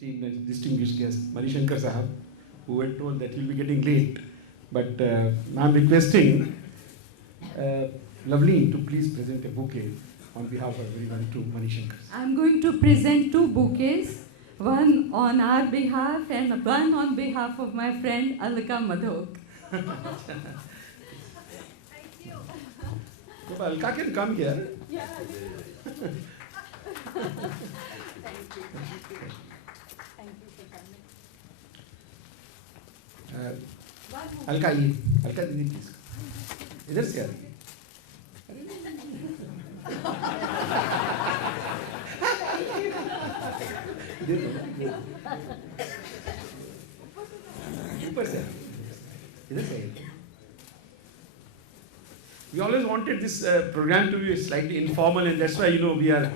esteemed distinguished guest, Mani Shankar Sahab, who were told that he'll be getting late. But I'm requesting Loveleen to please present a bouquet on behalf of everyone to Mani Shankar. I'm going to present two bouquets, one on our behalf and one on behalf of my friend Alka Madhok. Thank you. So Alka can come here. Yeah. Thank you. Thank you for coming. Alka ये अलका दीदी please इधर से आ रही ऊपर से इधर से We always wanted this program to be slightly informal, and that's why we are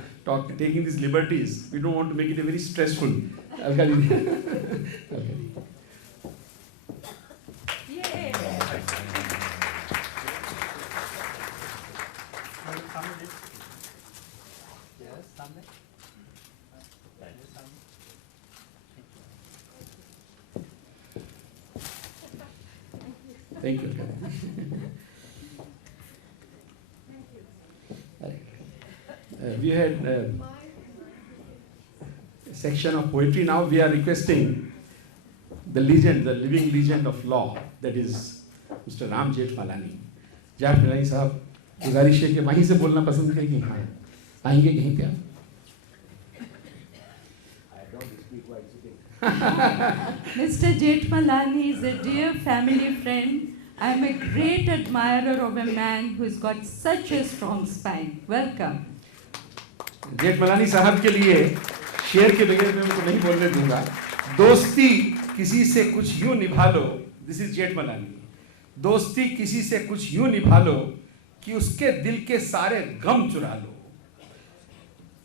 taking these liberties. We don't want to make it a very stressful. Alka didi. Okay. Thank you. We had a section of poetry. Now we are requesting the legend, the living legend of law, that is Mr. Ram Jethmalani. Jethmalani साहब गुजारिश है कि वहीं से बोलना पसंद करेंगे हाँ आएंगे कहीं पे Mr. Jethmalani is a dear family friend. I am a great admirer of a man who has got such a strong spine. Welcome. Jethmalani साहब के लिए शेर के बगैर मैं उनको नहीं बोलने दूंगा. दोस्ती किसी से कुछ यूं निभा लो. This is Jethmalani. दोस्ती किसी से कुछ यूं निभा लो कि उसके दिल के सारे गम चुरा लो.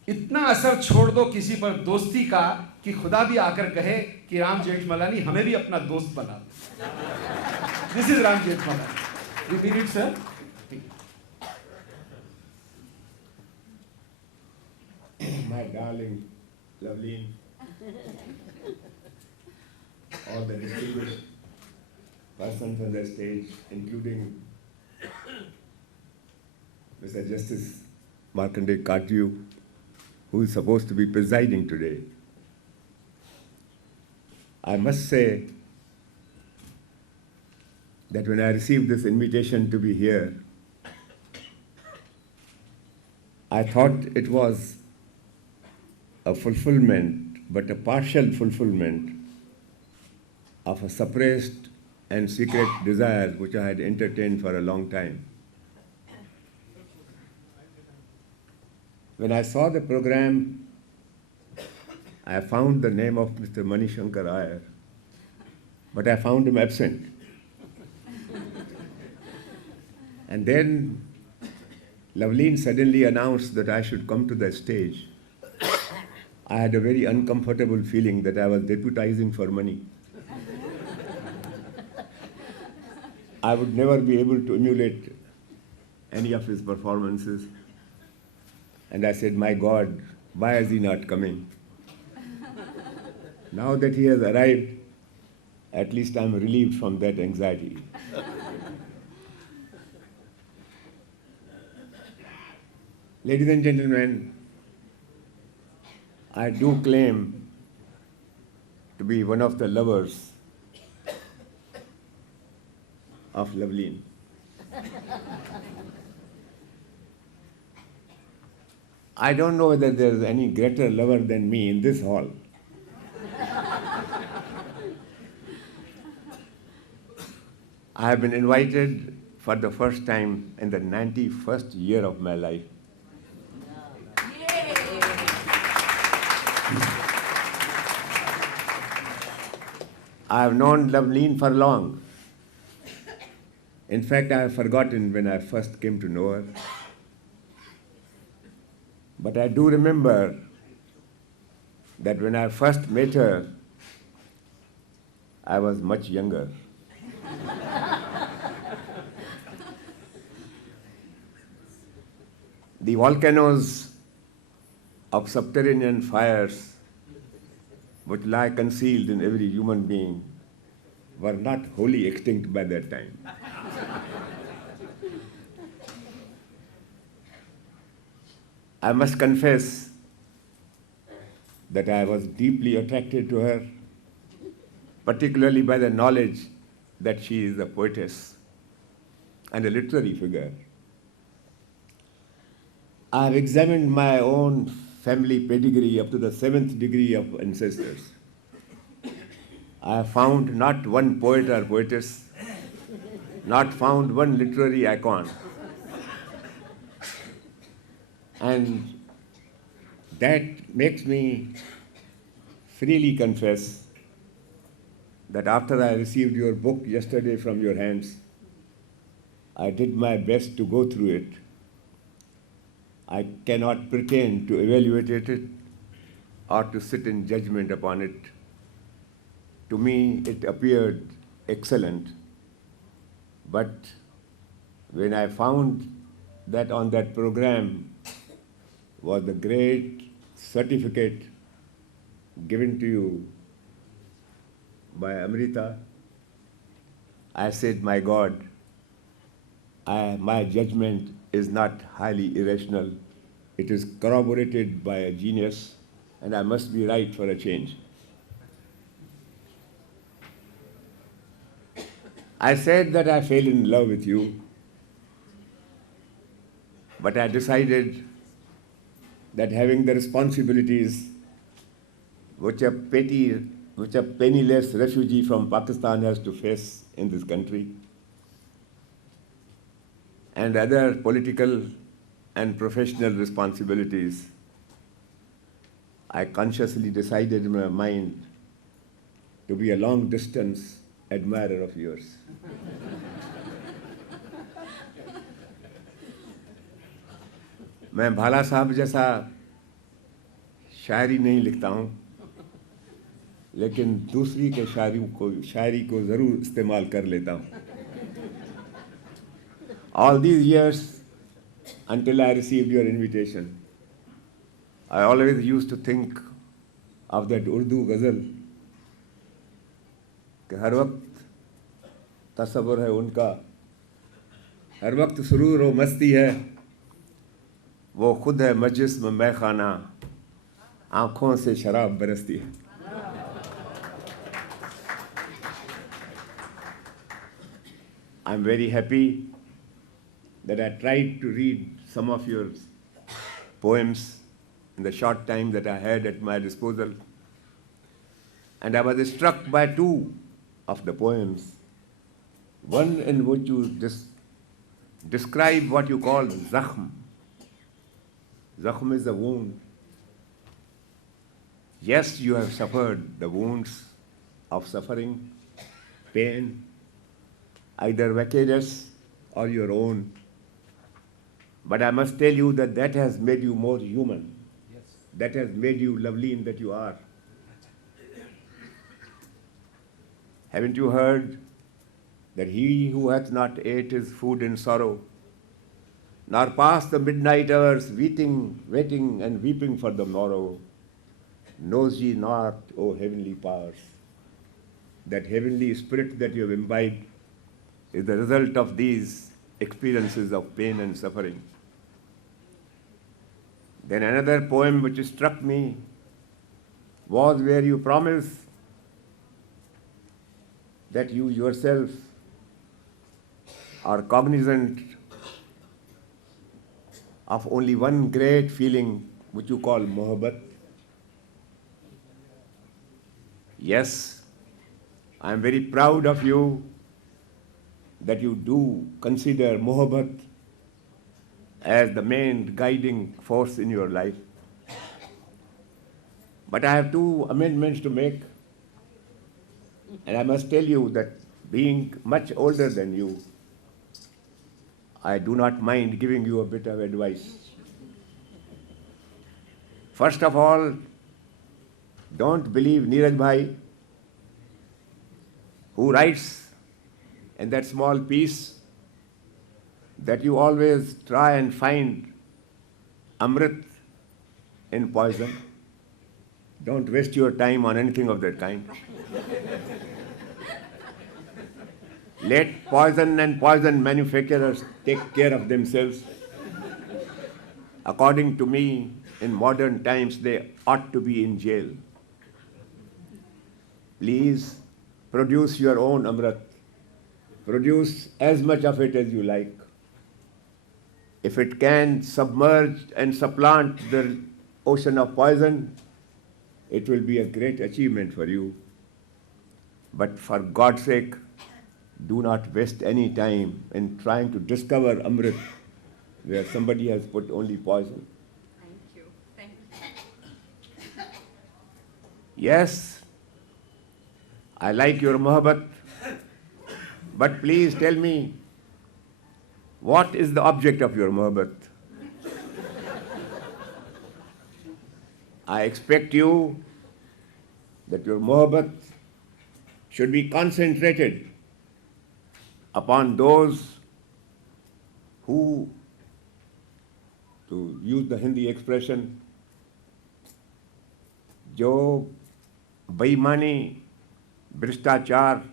इतना असर छोड़ दो किसी पर दोस्ती का कि खुदा भी आकर कहे कि राम जेठमलानी हमें भी अपना दोस्त बना दो. This is Ram Jethmalani. You read it, sir? My darling Loveleen, all the distinguished persons on the stage, including Mr. Justice Markandeya Katyu, who is supposed to be presiding today. I must say that when I received this invitation to be here, I thought it was a fulfillment, but a partial fulfillment of a suppressed and secret desire which I had entertained for a long time. When I saw the program, I found the name of Mr. Mani Shankar Iyer, but I found him absent. And then Loveleen suddenly announced that I should come to the stage. I had a very uncomfortable feeling that I was deputizing for money. I would never be able to emulate any of his performances. And I said, my God, why is he not coming? Now that he has arrived, at least I'm relieved from that anxiety. Ladies and gentlemen, I do claim to be one of the lovers of Loveleen. I don't know whether there is any greater lover than me in this hall. I have been invited for the first time in the 91st year of my life. I have known Loveleen for long. In fact, I have forgotten when I first came to know her. But I do remember that when I first met her, I was much younger. The volcanoes of subterranean fires which lie concealed in every human being were not wholly extinct by that time. I must confess that I was deeply attracted to her, particularly by the knowledge that she is a poetess and a literary figure. I have examined my own family pedigree up to the 7th degree of ancestors. I have found not one poet or poetess, not found one literary icon. And that makes me freely confess that after I received your book yesterday from your hands, I did my best to go through it. I cannot pretend to evaluate it or to sit in judgment upon it. To me, it appeared excellent. But when I found that on that program was the great certificate given to you by Amrita, I said, my God, my judgment is not highly irrational. It is corroborated by a genius, and I must be right for a change. I said that I fell in love with you, but I decided that having the responsibilities which a penniless refugee from Pakistan has to face in this country, and other political and professional responsibilities, I consciously decided in my mind to be a long-distance admirer of yours. मैं भाला साहब जैसा शायरी नहीं लिखता हूँ, लेकिन दूसरी के शायरी को ज़रूर इस्तेमाल कर लेता हूँ. All these years, until I received your invitation, I always used to think of that Urdu ghazal कि हर वक्त तसव्वुर है उनका, हर वक्त सुरूर व मस्ती है, वो खुद है मजलिस में मैखाना, आँखों से शराब बरसती है. I'm very happy that I tried to read some of your poems in the short time that I had at my disposal. And I was struck by two of the poems. One in which you describe what you call zakhm. Zakhm is a wound. Yes, you have suffered the wounds of suffering, pain, either vicarious or your own. But I must tell you that that has made you more human. Yes. That has made you lovely in that you are. Haven't you heard that he who hath not ate his food in sorrow, nor passed the midnight hours waiting and weeping for the morrow, knows ye not, O heavenly powers, that heavenly spirit that you have imbibed is the result of these experiences of pain and suffering. Then another poem which struck me was where you promise that you yourself are cognizant of only one great feeling which you call mohabbat. Yes, I am very proud of you that you do consider mohabbat as the main guiding force in your life. But I have two amendments to make. And I must tell you that being much older than you, I do not mind giving you a bit of advice. First of all, don't believe Neeraj Bhai, who writes in that small piece that you always try and find Amrit in poison. Don't waste your time on anything of that kind. Let poison and poison manufacturers take care of themselves. According to me, in modern times, they ought to be in jail. Please produce your own Amrit. Produce as much of it as you like. If it can submerge and supplant the ocean of poison, it will be a great achievement for you. But for God's sake, do not waste any time in trying to discover Amrit where somebody has put only poison. Thank you. Thank you. Yes, I like your mohabbat, but please tell me, what is the object of your mohabbat? I expect you that your mohabbat should be concentrated upon those who, to use the Hindi expression, जो बेईमानी, भ्रष्टाचार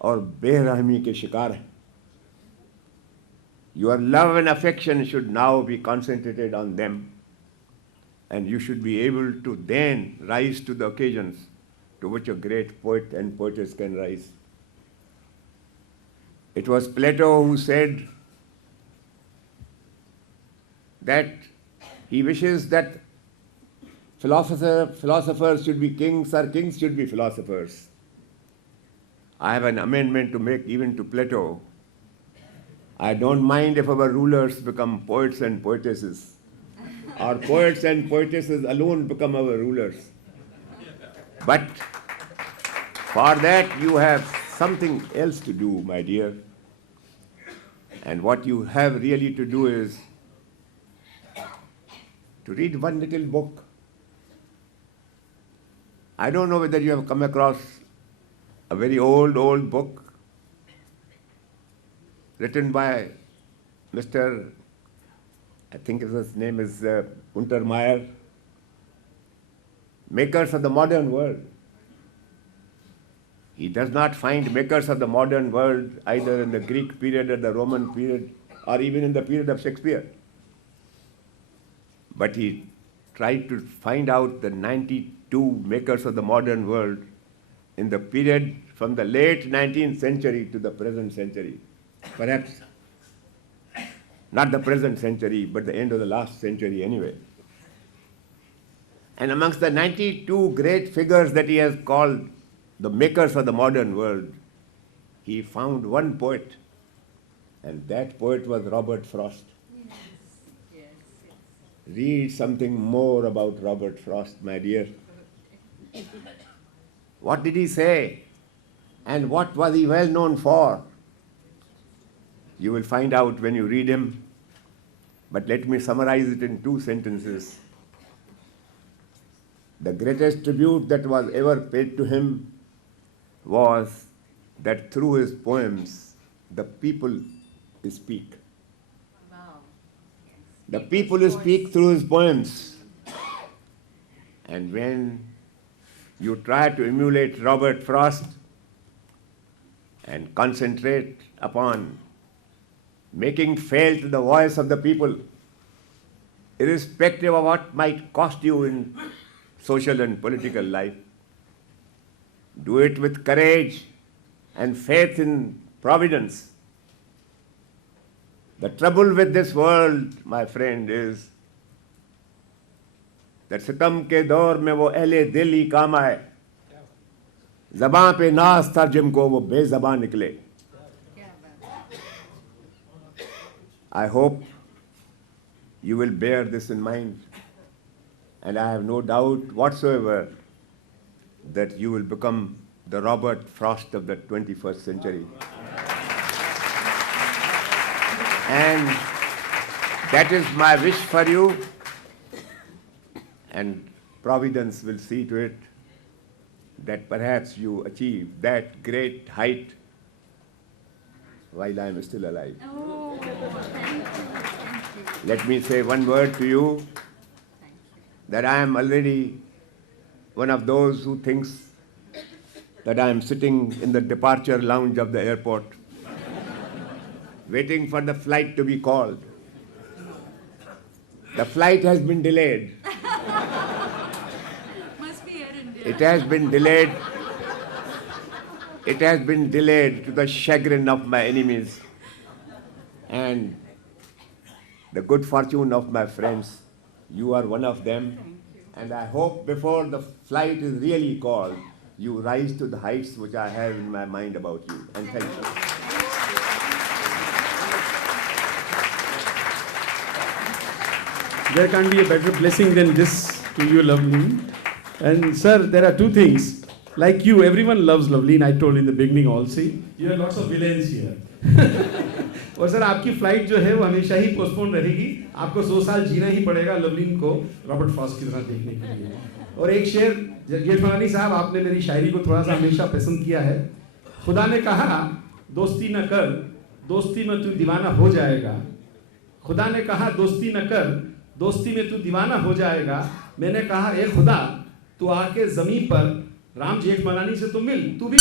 और बेरहमी के शिकार हैं. Your love and affection should now be concentrated on them, and you should be able to then rise to the occasions to which a great poet and poetess can rise. It was Plato who said that he wishes that philosophers should be kings or kings should be philosophers. I have an amendment to make even to Plato. I don't mind if our rulers become poets and poetesses, or poets and poetesses alone become our rulers. But for that you have something else to do, my dear. And what you have really to do is to read one little book. I don't know whether you have come across a very old book written by Mr. I think his name is Untermeyer, Makers of the Modern World. He does not find makers of the modern world either in the Greek period or the Roman period or even in the period of Shakespeare. But he tried to find out the 92 makers of the modern world in the period from the late 19th century to the present century. Perhaps not the present century, but the end of the last century anyway. And amongst the 92 great figures that he has called the makers of the modern world, he found one poet, and that poet was Robert Frost. Yes. Read something more about Robert Frost, my dear. What did he say? And what was he well known for? You will find out when you read him. But let me summarize it in 2 sentences. The greatest tribute that was ever paid to him was that through his poems, the people speak. Wow. The people speak through his poems. And when you try to emulate Robert Frost and concentrate upon making felt the voice of the people, irrespective of what might cost you in social and political life, do it with courage and faith in providence. The trouble with this world, my friend, is that सितम के दौर में वो अहले दिल ही काम आए, ज़बां पे नाज था जिनको वो बेज़बां निकले. I hope you will bear this in mind, and I have no doubt whatsoever that you will become the Robert Frost of the 21st century. And that is my wish for you, and Providence will see to it that perhaps you achieve that great height while I am still alive. Oh, thank you. Let me say one word to you, that I am already one of those who thinks that I am sitting in the departure lounge of the airport, waiting for the flight to be called. The flight has been delayed. Must be Air India. It has been delayed. It has been delayed to the chagrin of my enemies and the good fortune of my friends. You are one of them. And I hope before the flight is really called, you rise to the heights which I have in my mind about you. And thank you. There can't be a better blessing than this to you, Loveleen. And sir, there are two things. Like you, everyone loves Loveleen. I told in the beginning also. You have lots of villains here. और sir आपकी flight जो है वो हमेशा ही postpone रहेगी. आपको 100 साल जीना ही पड़ेगा लवलीन को रॉबर्ट फॉस की तरह देखने के लिए. और एक शेर जेठमलानी साहब, आपने मेरी शायरी को थोड़ा सा हमेशा पसंद किया है. खुदा ने कहा दोस्ती न कर, दोस्ती में तू दीवाना हो जाएगा. खुदा ने कहा दोस्ती न कर, दोस्ती में तू दीवाना हो जाएगा. मैंने कहा ए खुदा, तू आके जमीन पर राम जेठमलानी से तो मिल, तू भी